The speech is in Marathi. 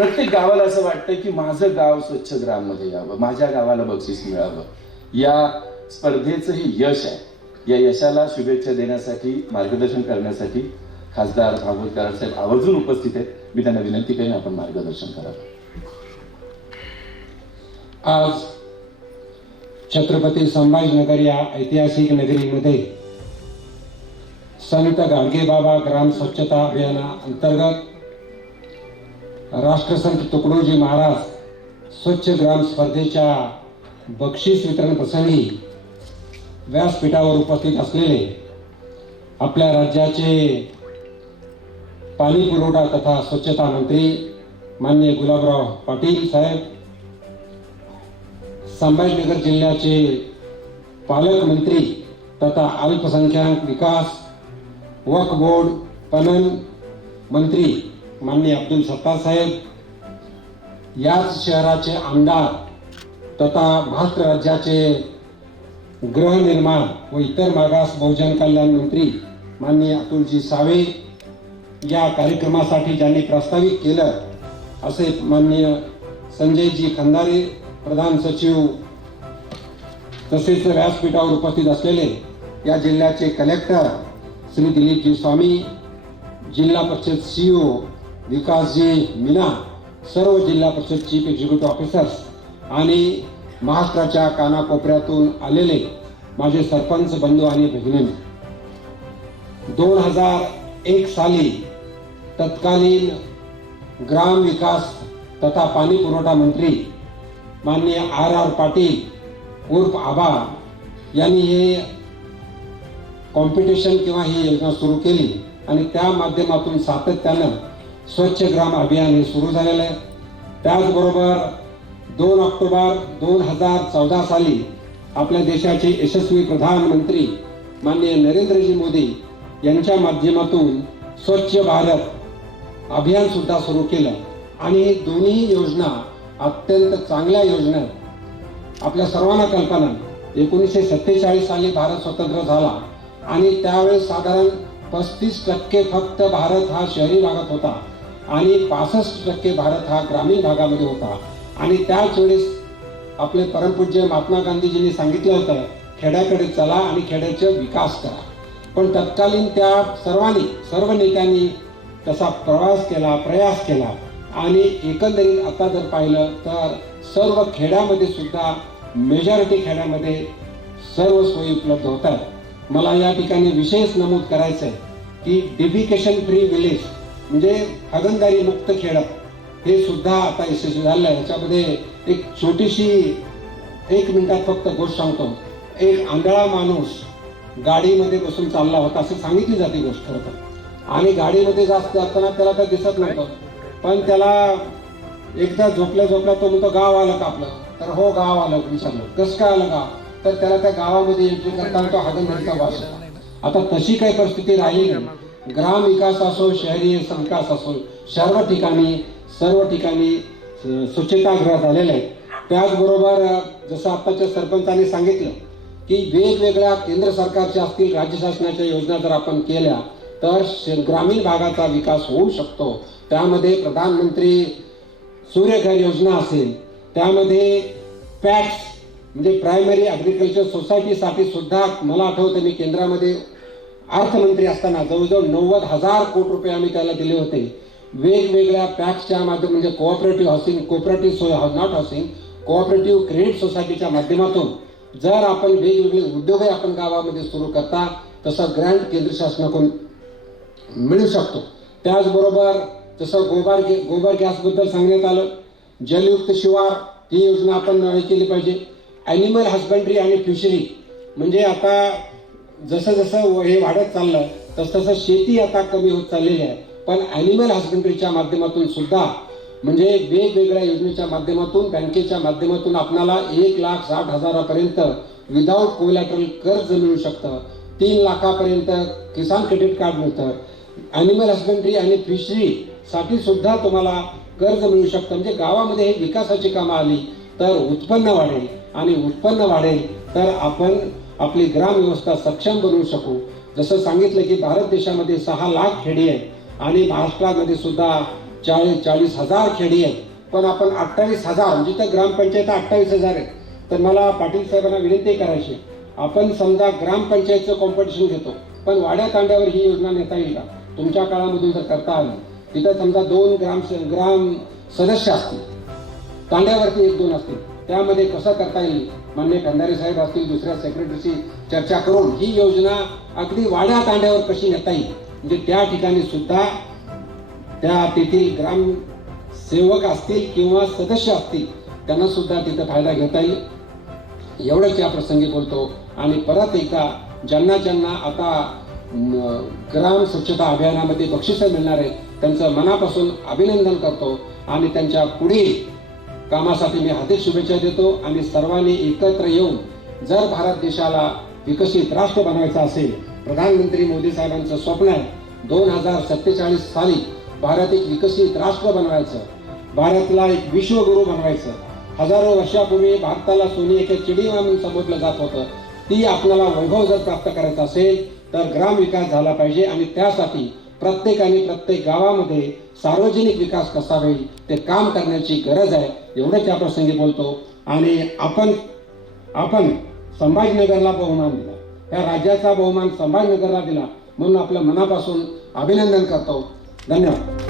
प्रत्येक गावाला असं वाटतं की माझं गाव स्वच्छ ग्राममध्ये यावं, माझ्या गावाला बक्षीस मिळावं. या स्पर्धेचं हे यश आहे. या यशाला शुभेच्छा देण्यासाठी, मार्गदर्शन करण्यासाठी खासदार भागवत कराड साहेब आवर्जून उपस्थित आहेत. मी त्यांना विनंती करेन आपण मार्गदर्शन करावं. आज छत्रपती संभाजीनगर या ऐतिहासिक नगरीमध्ये संत गाडगेबाबा ग्राम स्वच्छता अभियाना अंतर्गत राष्ट्रसंत तुकडोजी महाराज स्वच्छ ग्राम स्पर्धेच्या बक्षीस वितरण प्रसंगी व्यासपीठावर उपस्थित असलेले आपल्या राज्याचे पाणी पुरवठा तथा स्वच्छता मंत्री माननीय गुलाबराव पाटील साहेब, संभाजीनगर जिल्ह्याचे पालकमंत्री तथा अल्पसंख्याक विकास वक्फ बोर्ड पणन मंत्री माननीय अब्दुल सत्तार साहेब, याच शहराचे आमदार तथा महाराष्ट्र राज्याचे गृहनिर्माण व इतर मागास बहुजन कल्याण मंत्री माननीय अतुलजी सावे, या कार्यक्रमासाठी ज्यांनी प्रस्तावित केलं असे माननीय संजयजी खंदारे प्रधान सचिव, तसेच व्यासपीठावर उपस्थित असलेले या जिल्ह्याचे कलेक्टर श्री दिलीपजी स्वामी, जिल्हा परिषद CEO विकासजी मीना, सर्व जिल्हा परिषद चीफ एक्झिक्युटिव्ह ऑफिसर्स आणि महाराष्ट्राच्या कानाकोपऱ्यातून आलेले माझे सरपंच बंधू आणि भगिनींनो, 2001 साली तत्कालीन ग्राम विकास तथा पाणी पुरवठा मंत्री माननीय R पाटील उर्फ आबा यांनी हे कॉम्पिटिशन किंवा ही योजना सुरू केली आणि त्या माध्यमातून सातत्यानं स्वच्छ ग्राम अभियान हे सुरू झालेलं आहे. त्याचबरोबर 2 ऑक्टोबर 2014 साली आपल्या देशाचे यशस्वी प्रधानमंत्री माननीय नरेंद्रजी मोदी यांच्या माध्यमातून स्वच्छ भारत अभियान सुद्धा सुरू केलं आणि हे दोन्ही योजना अत्यंत चांगल्या योजना आहेत. आपल्या सर्वांना कल्पना, 1947 साली भारत स्वतंत्र झाला आणि त्यावेळेस साधारण 35% फक्त भारत हा शहरी भागात होता आणि 65% भारत हा ग्रामीण भागामध्ये होता. आणि त्याच वेळेस आपले परमपूज्य महात्मा गांधीजींनी सांगितलं होतं, खेड्याकडे चला आणि खेड्याचा विकास करा. पण तत्कालीन त्या सर्व नेत्यांनी तसा प्रयास केला आणि एकंदरीत आता जर पाहिलं तर सर्व खेड्यामध्ये सुद्धा मेजॉरिटी खेड्यामध्ये सर्व सोयी उपलब्ध होत आहेत. मला या ठिकाणी विशेष नमूद करायचं आहे की डिफिकेशन फ्री विलेज म्हणजे हागणदारी मुक्त खेडं हे सुद्धा आता यशस्वी झालं आहे. याच्यामध्ये एक छोटीशी 1 मिनिटात फक्त गोष्ट सांगतो. एक आंधळा माणूस गाडीमध्ये बसून चालला होता असं सांगितली जाते गोष्ट खरं तर, आणि गाडीमध्ये जाताना त्याला काय दिसत नव्हतं, पण त्याला एकदा झोपल्या तो म्हणतो गाव आलं का आपलं, तर हो गाव आलं. विचारलं कसं काय आलं गाव, तर त्याला त्या गावामध्ये एंट्री करताना तो हागणदारीचा वास होता. आता तशी काही परिस्थिती राहिली नाही. ग्राम विकास असो, शहरी विकास असो, सर्व ठिकाणी स्वच्छतागृह झालेले आहेत. त्याचबरोबर जसं आताच्या सरपंचांनी सांगितलं की वेगवेगळ्या केंद्र सरकारच्या असतील, राज्य शासनाच्या योजना जर आपण केल्या तर ग्रामीण भागाचा विकास होऊ शकतो. त्यामध्ये प्रधानमंत्री सूर्यघर योजना असेल, त्यामध्ये पॅक्स म्हणजे प्रायमरी ॲग्रिकल्चर सोसायटीसाठी सुद्धा मला आठवतं मी केंद्रामध्ये अर्थमंत्री असताना जवळजवळ 90,000 कोटी रुपये आम्ही त्याला दिले होते. वेगवेगळ्या पॅक्सच्या माध्यम म्हणजे cooperative housing, not housing, cooperative credit सोसायटीच्या माध्यमातून जर आपण वेगवेगळे उद्योग आपण गावामध्ये सुरू करता तसा ग्रँट केंद्र शासनाकडून मिळू शकतो. त्याचबरोबर जसं गोबर गॅसबद्दल सांगण्यात आलं, जलयुक्त शिवार ही योजना आपण केली पाहिजे. ॲनिमल हजबंड्री आणि फिशरी म्हणजे आता जसं हे वाढत चाललं तसं शेती आता कमी होत चाललेली आहे, पण ॲनिमल हजबंड्रीच्या माध्यमातून सुद्धा म्हणजे वेगवेगळ्या योजनेच्या माध्यमातून, बँकेच्या माध्यमातून आपल्याला 1,60,000 विदाऊट कोलॅटरल कर्ज मिळू शकतं. 3 लाखापर्यंत किसान क्रेडिट कार्ड मिळतं. ॲनिमल हजबंड्री आणि फिशरीसाठी सुद्धा तुम्हाला कर्ज मिळू शकतं. म्हणजे गावामध्ये हे विकासाची कामं आली तर उत्पन्न वाढेल आणि उत्पन्न वाढेल तर आपण आपली ग्राम व्यवस्था सक्षम बनवू शकू. जसं सांगितलं की भारत देशामध्ये 6 लाख खेडी आहेत आणि महाराष्ट्रामध्ये सुद्धा 40,000 खेडी आहेत, पण आपण 28,000 म्हणजे तर ग्रामपंचायत 28,000 आहे. तर मला पाटील साहेबांना विनंती करायची, आपण समजा ग्रामपंचायतचं कॉम्पिटिशन घेतो, पण वाड्या तांड्यावर ही योजना नेता येईल का? तुमच्या काळामधून जर करता आली, तिथं समजा 2 ग्राम सदस्य असतील, तांड्यावरती 1-2 असतील, त्यामध्ये कसं करता येईल? मान्य खंदारे साहेब असतील, दुसऱ्या सेक्रेटरीशी चर्चा करून ही योजना अगदी वाड्या तांड्यावर कशी नेता येईल, म्हणजे त्या ठिकाणी सुद्धा त्या तेथील ग्राम सेवक असतील किंवा सदस्य असतील, त्यांना सुद्धा तिथं फायदा घेता येईल, एवढंच या प्रसंगी बोलतो. आणि परत एकदा ज्यांना आता ग्राम स्वच्छता अभियानामध्ये बक्षिसं मिळणार आहेत, त्यांचं मनापासून अभिनंदन करतो आणि त्यांच्या पुढील कामासाठी मी हार्दिक शुभेच्छा देतो. आणि सर्वांनी एकत्र येऊन जर भारत देशाला विकसित राष्ट्र बनवायचं असेल, प्रधानमंत्री मोदी साहेबांचं स्वप्न आहे 2047 साली भारत एक विकसित राष्ट्र बनवायचं, भारतला एक विश्वगुरू बनवायचं. हजारो वर्षापूर्वी भारताला सोनी एका चिडीवा म्हणून संबोधलं जात होतं. ती आपल्याला वैभव जर प्राप्त करायचं असेल तर ग्राम विकास झाला पाहिजे आणि त्यासाठी प्रत्येकाने प्रत्येक गावामध्ये सार्वजनिक विकास कसा होईल ते काम करण्याची गरज आहे, एवढंच या प्रसंगी बोलतो. आणि आपण संभाजीनगरला बहुमान दिला, या राज्याचा बहुमान संभाजीनगरला दिला, म्हणून आपल्या मनापासून अभिनंदन करतो. धन्यवाद.